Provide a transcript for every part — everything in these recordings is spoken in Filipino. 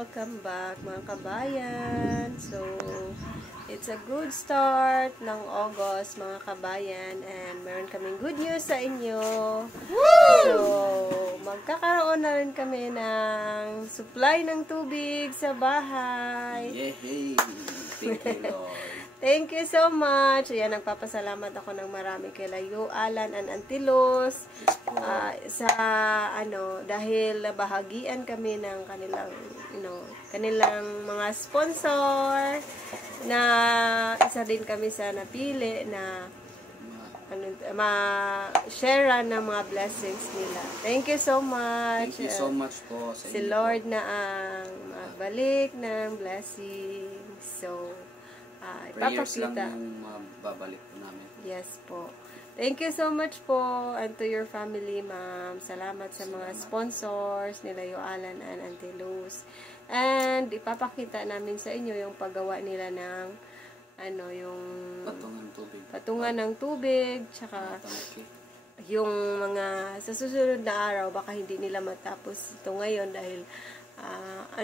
Welcome back mga kabayan. So, it's a good start ng August mga kabayan and meron kaming good news sa inyo. Woo! So, magkakaroon na rin kami ng supply ng tubig sa bahay. Yay! Thank you, Lord. Thank you so much. Ayan, nagpapasalamat ako ng marami kay Layo, Alan, and Antilos. Dahil bahagian kami ng kanilang, kanilang mga sponsor na isa din kami sa napili na ma-share ng mga blessings nila. Thank you so much. Thank you so much po sa inyo. Si Lord na ang magbalik ng blessings. So, prayers lang ipapakita. yung babalik po namin. Yes po. Thank you so much po and to your family, ma'am. Salamat sa mga sponsors nila, Alan and Auntie Luz. And ipapakita namin sa inyo yung paggawa nila ng yung patungan ng tubig, tsaka yung mga sa susunod na araw baka hindi nila matapos ito ngayon dahil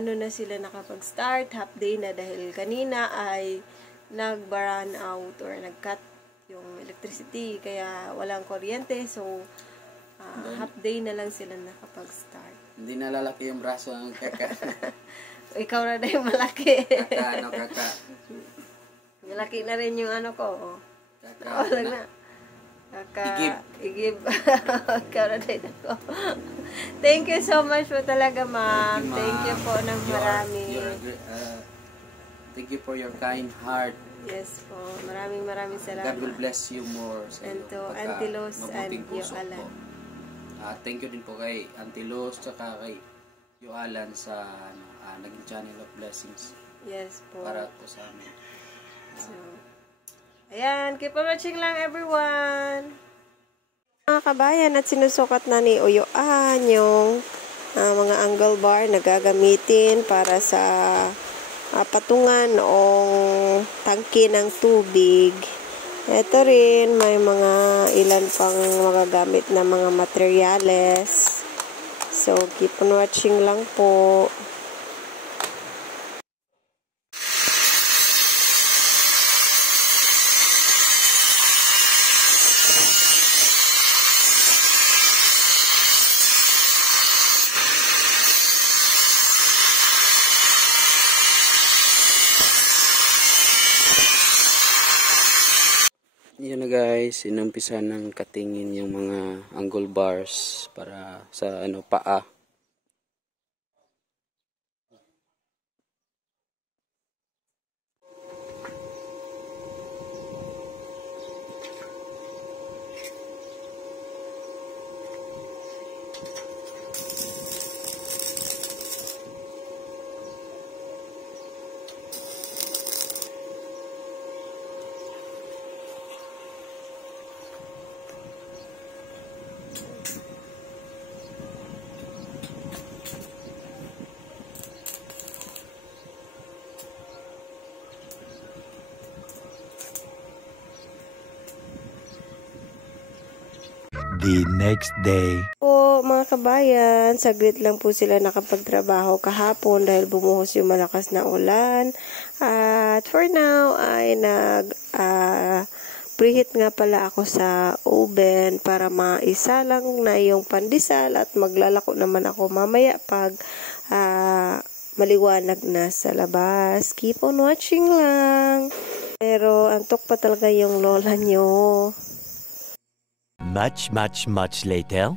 na sila nakapag-start, half day na dahil kanina ay nag-run out or nag-cut yung electricity kaya walang kuryente, so half day na lang sila nakapag-start. Hindi na lalaki yung braso ng kaka. Ikaw na yung malaki. Kaka. Malaki na rin yung ko. Kaka. Na. Igib. Ikaw na rin ako. Thank you so much po talaga, ma'am. Thank you po ng marami. Thank you for your kind heart. Yes po. Maraming salamat. God will bless you more. And to Auntie Luz and Alan. Thank you din po kay Auntie Luz tsaka kay Alan sa naging channel of blessings. Yes po. Para po sa amin. So, ayan. Keep on watching lang, everyone. Mga kabayan, at sinusukat na ni Uyuan yung mga angle bar na gagamitin para sa patungan o tangke ng tubig. Ito rin, may mga ilan pang magagamit na mga materyales. So, keep on watching lang po. Yan na guys, inumpisa ng katingin yung mga angle bars para sa paa. The next day. Po mga kabayan, saglit lang po sila nakapagtrabaho kahapon dahil bumuhos yung malakas na ulan. At for now ay preheat nga pala ako sa oven para maisalang na yung pandesal at maglalako naman ako mamaya pag maliwanag na sa labas. Keep on watching lang. Pero antok pa talaga yung lola nyo. Much later.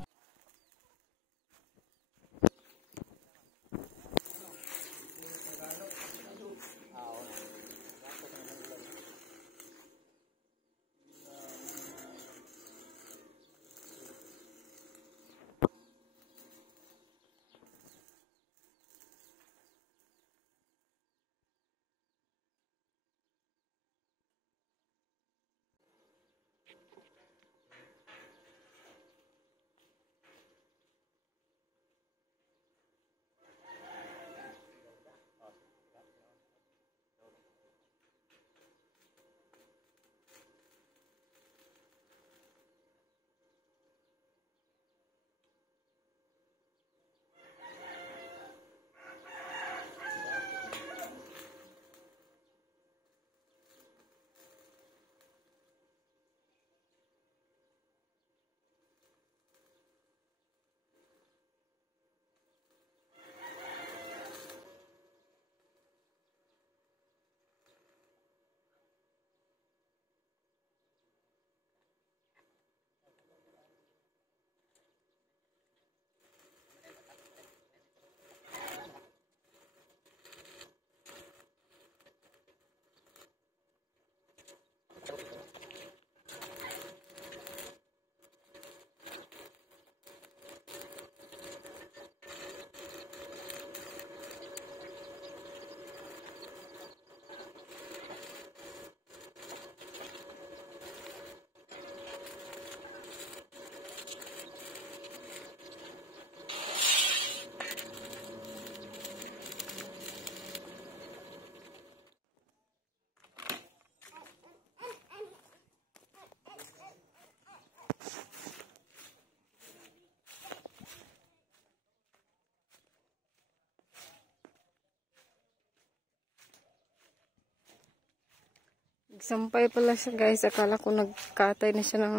Nagsampay pala siya guys. Akala ko nagkatay na siya ng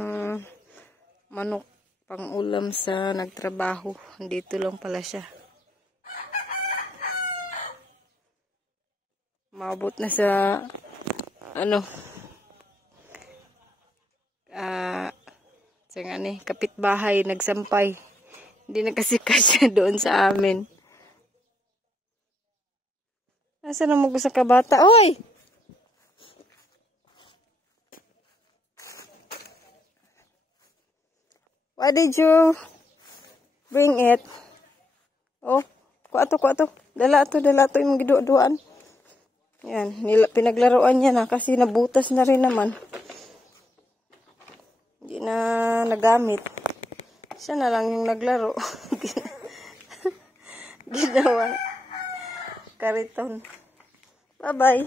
manok pang ulam sa nagtrabaho. Dito lang pala siya. Maabot na sa ano sa nga ni kapitbahay nagsampay. Hindi na kasi kasya doon sa amin. Asa na mo sa kabata? Oy! Why did you bring it? Oh, kuha to. Dala to yung giduan. Yan, pinaglaruan niya na kasi nabutas na rin naman. Hindi na nagamit. Siya na lang yung naglaro. Ginawa. Kariton. Bye-bye.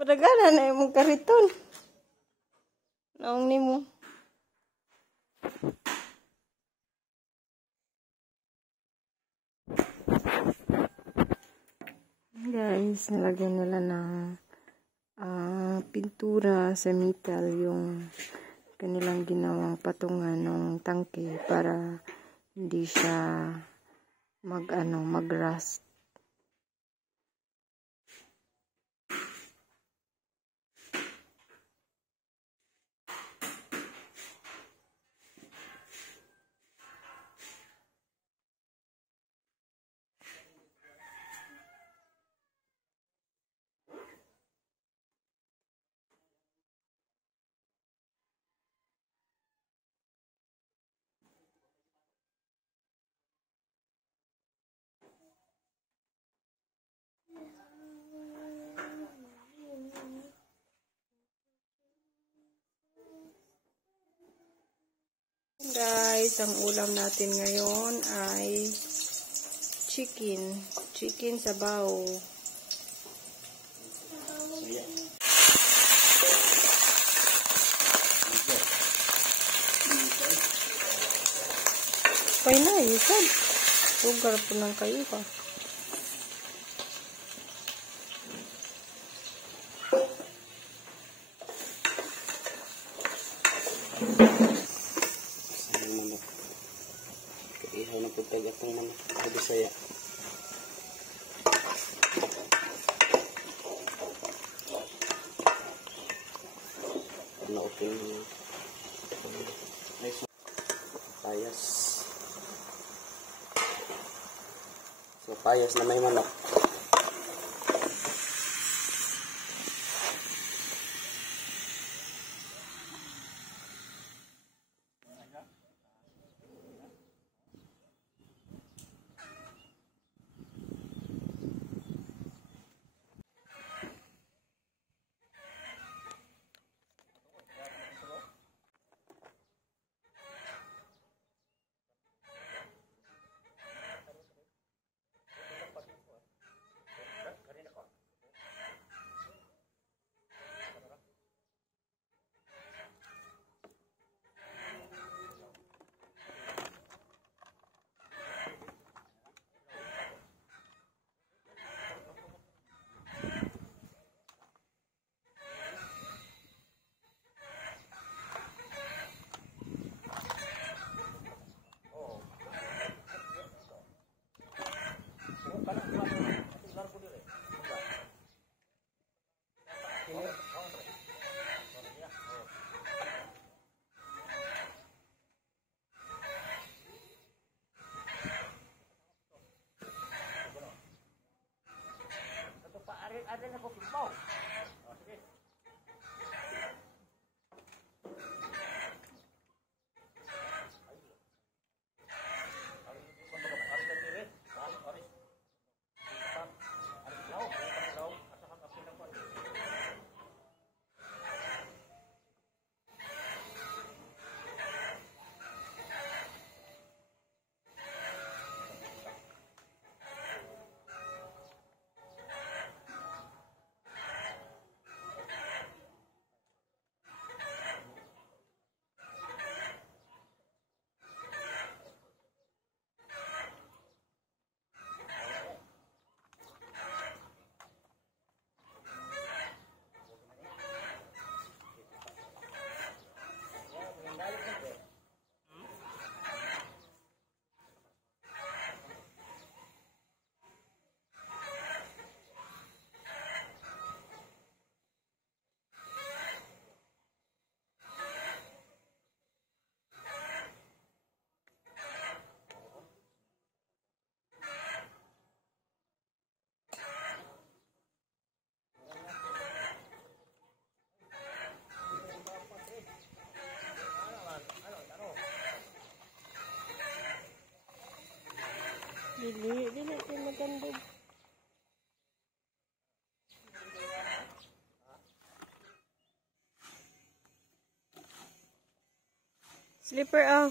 Padagana na yung kariton. Naong ni mo. Guys, nalagyan nila ng pintura sa metal yung kanilang ginawang patungan ng tangke para hindi siya mag-rust. Guys, ang ulam natin ngayon ay chicken sabaw. Pay na, isan. Sugar po ng kayo pa. Ihaw na po tayo itong manok sa Bisaya. Na-open payas. So, payas na may manok. Dili natin magandog. Slipper ah.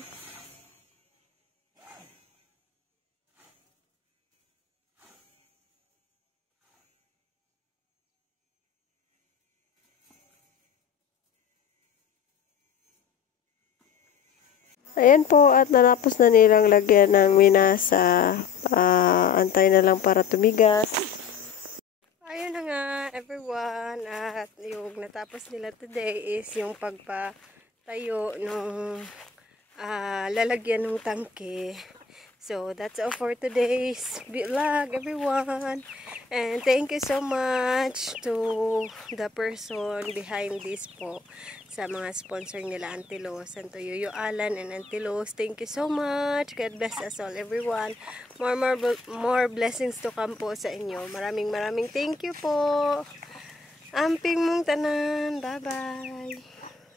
Ayan po at natapos na nilang lagyan ng minasa. Antay na lang para tumigas. Ayun na nga everyone at yung natapos nila today is yung pagpatayo ng lalagyan ng tangke. So that's all for today's vlog everyone. And thank you so much to the person behind this po sa mga sponsor nila Auntie Los and to Yuyo Alan and Auntie Los. Thank you so much. God bless us all everyone. More blessings to come po sa inyo. Maraming thank you po. Amping mong tanan. Bye bye.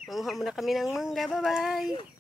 Manguha muna kami ng mangga. Bye bye.